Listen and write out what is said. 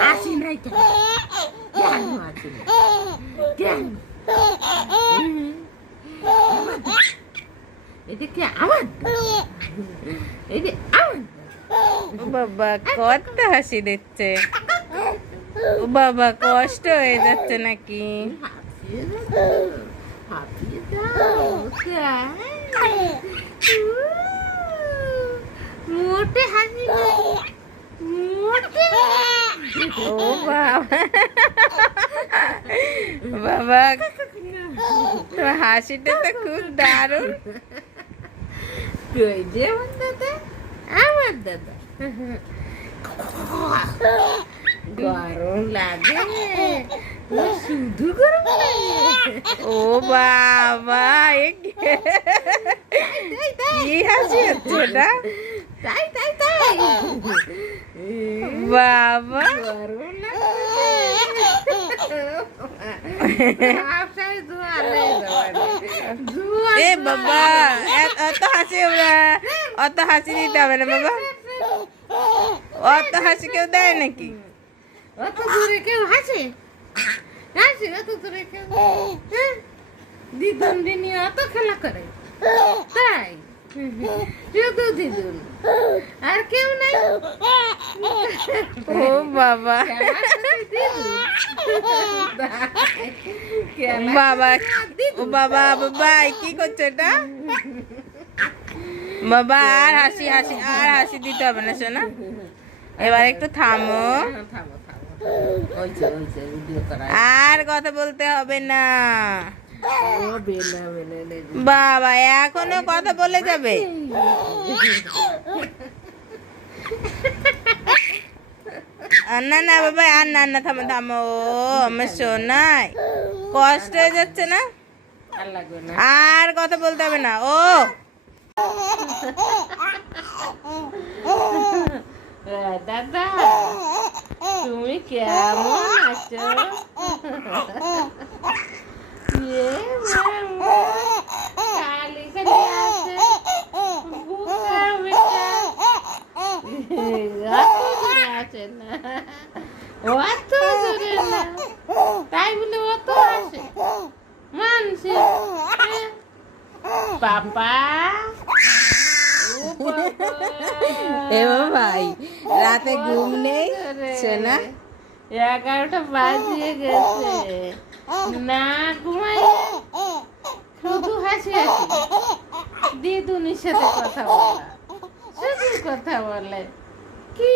হাসি নাই কেন? কেন হাসি নাই? কেন? এটা কি আমার? এটা আমার? ও বাবা কত হাসি দিচ্ছে। ও বাবা কষ্ট হয়ে যাচ্ছে নাকি? হাঁপিয়ে যাও, হাঁপিয়ে যাও, তাই? মোটে হাসি নাই, মোটে। ও বাবা বাবা তোমার হাসিটা তো খুব দারুণ। কই যে আমার দাদা, আমার দাদা। গরম লাগে, শুধু গরম লাগে। ও বাবা কি হাসি হচ্ছে এটা? তাই তাই তাই বাবা গরম লাগে। আপনার জোয়ারে জোয়ারে এ বাবা অত হাসি অত হাসি দিতে হবে না বাবা। অত হাসি কেউ দেয় নাকি? অত দূরে কেউ হাসে? হাসে অত দূরে কেউ? দিদুন দিনি অত খেলা করে, তাই? শুধু দিদুন, আর কেউ নাই? ও বাবা বাবা ও বাবা বাবা কি করছো এটা? বাবা আর হাসি হাসি আর হাসি দিতে হবে না শোনা, এবার একটু থামো। আর কথা বলতে হবে না বাবা, এখনো কথা বলে যাবে? না না বাবা আর না না থামো থামো, আমার সোনাই কষ্ট হয়ে যাচ্ছে না? আর কথা বলতে হবে না। ও দাদা তুমি কেমন আছো? খালি খালি আছে বুকা বেটা, অত দূরে আছে না, অত দূরে না, তাই বলে অত আসে মানছে পাপা। এ ভাই রাতে ঘুম নেই সোনা? 11টা বাজিয়ে গেছে, না ঘুমাই, শুধু হাসি হাসি দিদুনির সাথে কথা বলা, শুধু কথা বলে। কি